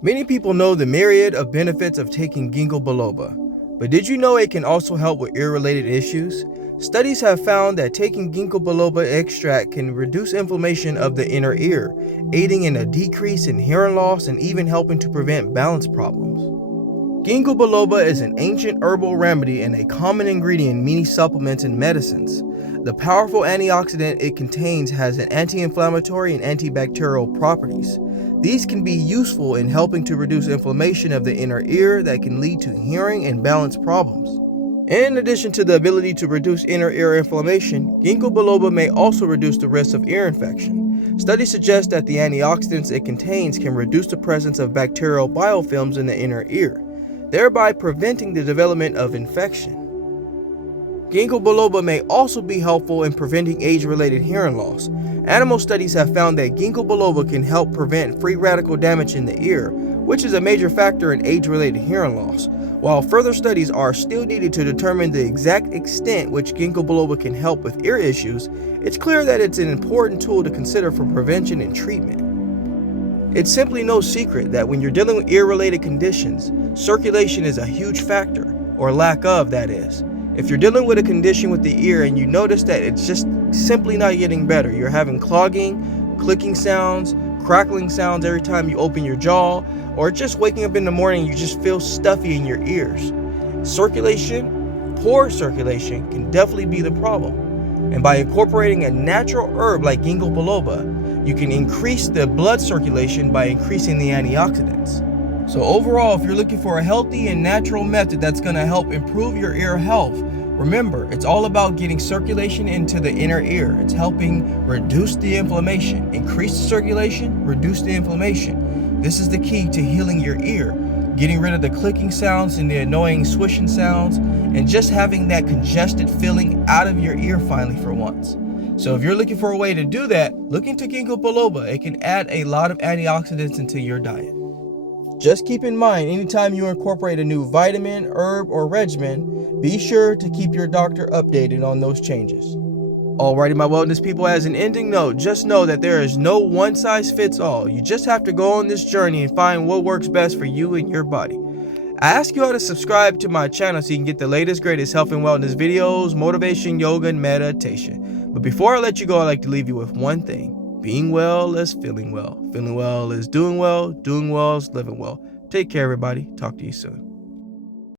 Many people know the myriad of benefits of taking Ginkgo Biloba, but did you know it can also help with ear-related issues? Studies have found that taking Ginkgo Biloba extract can reduce inflammation of the inner ear, aiding in a decrease in hearing loss and even helping to prevent balance problems. Ginkgo biloba is an ancient herbal remedy and a common ingredient in many supplements and medicines. The powerful antioxidant it contains has an anti-inflammatory and antibacterial properties. These can be useful in helping to reduce inflammation of the inner ear that can lead to hearing and balance problems. In addition to the ability to reduce inner ear inflammation, Ginkgo biloba may also reduce the risk of ear infection. Studies suggest that the antioxidants it contains can reduce the presence of bacterial biofilms in the inner ear, thereby preventing the development of infection. Ginkgo biloba may also be helpful in preventing age-related hearing loss. Animal studies have found that Ginkgo biloba can help prevent free radical damage in the ear, which is a major factor in age-related hearing loss. While further studies are still needed to determine the exact extent which Ginkgo biloba can help with ear issues, it's clear that it's an important tool to consider for prevention and treatment. It's simply no secret that when you're dealing with ear-related conditions, circulation is a huge factor, or lack of, that is. If you're dealing with a condition with the ear and you notice that it's just simply not getting better, you're having clogging, clicking sounds, crackling sounds every time you open your jaw, or just waking up in the morning you just feel stuffy in your ears. Poor circulation can definitely be the problem. And by incorporating a natural herb like Ginkgo biloba, you can increase the blood circulation by increasing the antioxidants. So overall, if you're looking for a healthy and natural method that's going to help improve your ear health, remember, it's all about getting circulation into the inner ear. It's helping reduce the inflammation. Increase the circulation, reduce the inflammation. This is the key to healing your ear, getting rid of the clicking sounds and the annoying swishing sounds, and just having that congested feeling out of your ear finally for once. So if you're looking for a way to do that, look into Ginkgo biloba. It can add a lot of antioxidants into your diet. Just keep in mind, anytime you incorporate a new vitamin, herb, or regimen, be sure to keep your doctor updated on those changes. Alrighty, my wellness people, as an ending note, just know that there is no one size fits all. You just have to go on this journey and find what works best for you and your body. I ask you all to subscribe to my channel so you can get the latest, greatest health and wellness videos, motivation, yoga, and meditation. But before I let you go, I'd like to leave you with one thing. Being well is feeling well. Feeling well is doing well is living well. Take care, everybody. Talk to you soon.